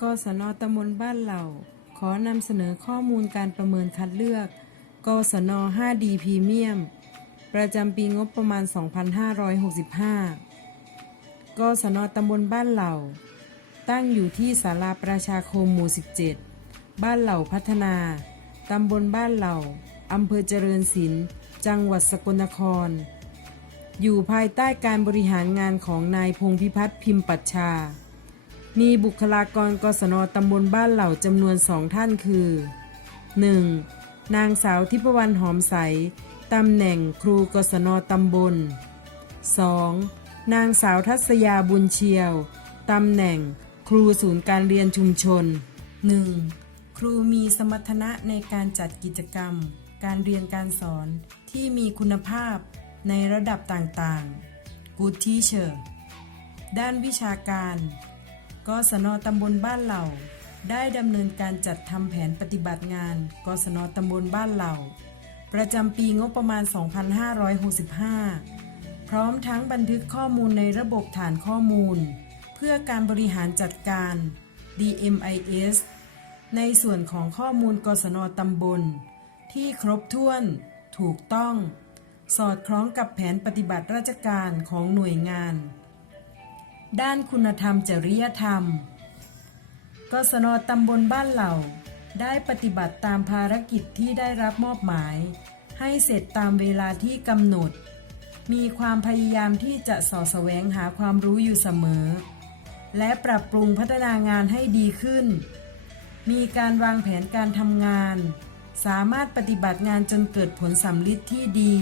กศนตำบลบ้านเหล่า ขอนำเสนอข้อมูลการประเมินคัดเลือก กศน 5D พรีเมียม ประจำปีงบประมาณ 2565 กศนตำบลบ้านเหล่า ตั้งอยู่ที่ศาลาประชาคมหมู่ 17 บ้านเหล่าพัฒนา ตำบลบ้านเหล่า อำเภอเจริญศิลป์ จังหวัดสกลนคร อยู่ภายใต้การบริหารงานของนายพงพิพัฒน์พิมพ์ปัชชา มีบุคลากรกศนตำบลบ้านเหล่าจำนวนสองท่านคือ 1. นางสาวทิพวรรณหอมใส ตำแหน่งครูกศนตำบล 2. นางสาวทัศยาบุญเชียว ตำแหน่งครูศูนย์การเรียนชุมชน 1. ครูมีสมรรถนะในการจัดกิจกรรม การเรียนการสอนที่มีคุณภาพในระดับต่างๆ Good Teacher ด้านวิชาการ กศนตำบลบ้านเหล่า ได้ดำเนินการจัดทำแผนปฏิบัติงาน กศนตำบลบ้านเหล่า ประจำปีงบประมาณ 2565 พร้อมทั้งบันทึกข้อมูลในระบบฐานข้อมูล เพื่อการบริหารจัดการ DMIS ในส่วนของข้อมูลกศนตำบล ที่ครบถ้วน ถูกต้อง สอดคล้องกับแผนปฏิบัติราชการของหน่วยงาน ด้านคุณธรรมจริยธรรม กศนตำบลบ้านเหล่า ได้ปฏิบัติตามภารกิจที่ได้รับมอบหมาย ให้เสร็จตามเวลาที่กำหนด มีความพยายามที่จะสอดแสวงหาความรู้อยู่เสมอ และปรับปรุงพัฒนางานให้ดีขึ้น มีการวางแผนการทำงาน สามารถปฏิบัติงานจนเกิดผลสำลิดที่ดี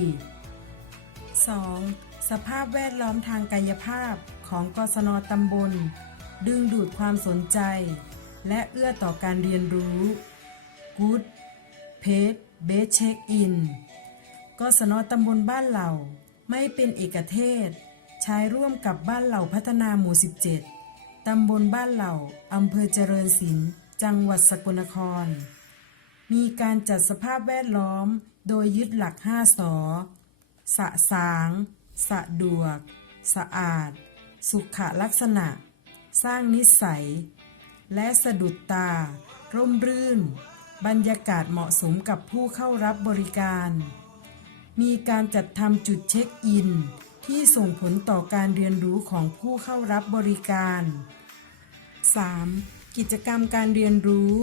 2. สภาพแวดล้อมทางกายภาพ ของกศนตำบล ดึงดูดความสนใจ และเอื้อต่อการเรียนรู้ Good Page Base Check In กศนตำบลบ้านเหล่าไม่เป็นเอกเทศ ใช้ร่วมกับบ้านเหล่าพัฒนาหมู่ 17 ตำบลบ้านเหล่าอำเภอเจริญศิลป์จังหวัดสกลนคร มีการจัดสภาพแวดล้อมโดยยึดหลัก 5สอสะสาง สะดวก สะอาด สุขลักษณะ สร้างนิสัย และสะดุดตา ร่มรื่น บรรยากาศเหมาะสมกับผู้เข้ารับบริการ มีการจัดทำจุดเช็คอิน ที่ส่งผลต่อการเรียนรู้ของผู้เข้ารับบริการ 3. กิจกรรมการเรียนรู้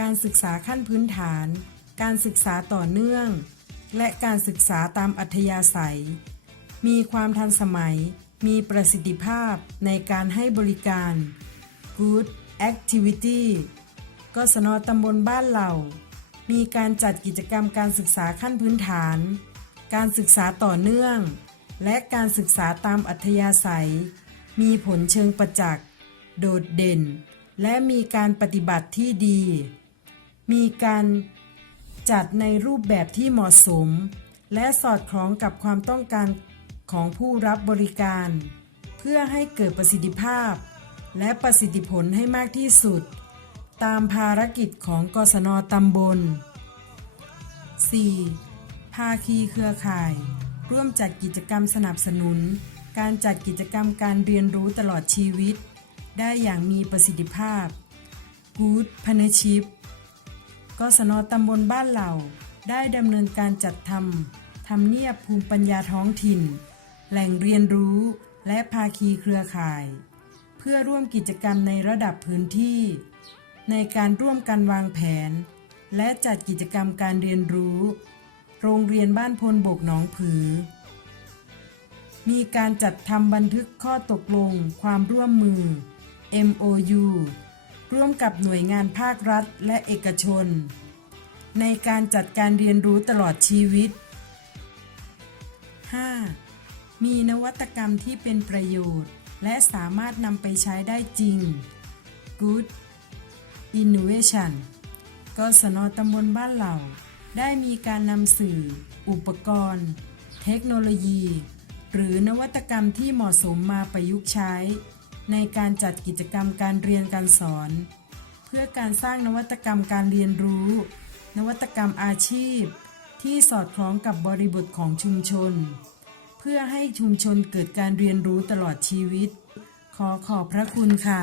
การศึกษาขั้นพื้นฐาน การศึกษาต่อเนื่อง และการศึกษาตามอัธยาศัย มีความทันสมัย มีประสิทธิภาพในการให้บริการ Good Activity กศนตำบลบ้านเหล่า มีการจัดกิจกรรมการศึกษาขั้นพื้นฐาน การศึกษาต่อเนื่อง และการศึกษาตามอัธยาศัย มีผลเชิงประจักษ์ โดดเด่น และมีการปฏิบัติที่ดี มีการจัดในรูปแบบที่เหมาะสม และสอดคล้องกับความต้องการ ของผู้รับบริการ เพื่อให้เกิดประสิทธิภาพ และประสิทธิผลให้มากที่สุด ตามภารกิจของกศนตำบล 4. ภาคีเครือข่าย ร่วมจัดกิจกรรมสนับสนุน การจัดกิจกรรมการเรียนรู้ตลอดชีวิต ได้อย่างมีประสิทธิภาพ Good Partnership กศนตำบลบ้านเหล่า ได้ดำเนินการจัดทำทำเนียบภูมิปัญญาท้องถิ่น แหล่งเรียนรู้ และภาคีเครือข่าย เพื่อร่วมกิจกรรมในระดับพื้นที่ ในการร่วมกันวางแผน และจัดกิจกรรมการเรียนรู้ โรงเรียนบ้านพลบกหนองผือ มีการจัดทำบันทึกข้อตกลงความร่วมมือ MOU ร่วมกับหน่วยงานภาครัฐและเอกชน ในการจัดการเรียนรู้ตลอดชีวิต 5. มีนวัตกรรมที่เป็นประโยชน์ และสามารถนำไปใช้ได้จริง Good Innovation กศนตำบลบ้านเหล่า ได้มีการนำสื่อ อุปกรณ์ เทคโนโลยี หรือนวัตกรรมที่เหมาะสมมาประยุกต์ใช้ ในการจัดกิจกรรมการเรียนการสอน เพื่อการสร้างนวัตกรรมการเรียนรู้ นวัตกรรมอาชีพ ที่สอดคล้องกับบริบทของชุมชน เพื่อให้ชุมชนเกิดการเรียนรู้ตลอดชีวิต ขอขอบพระคุณค่ะ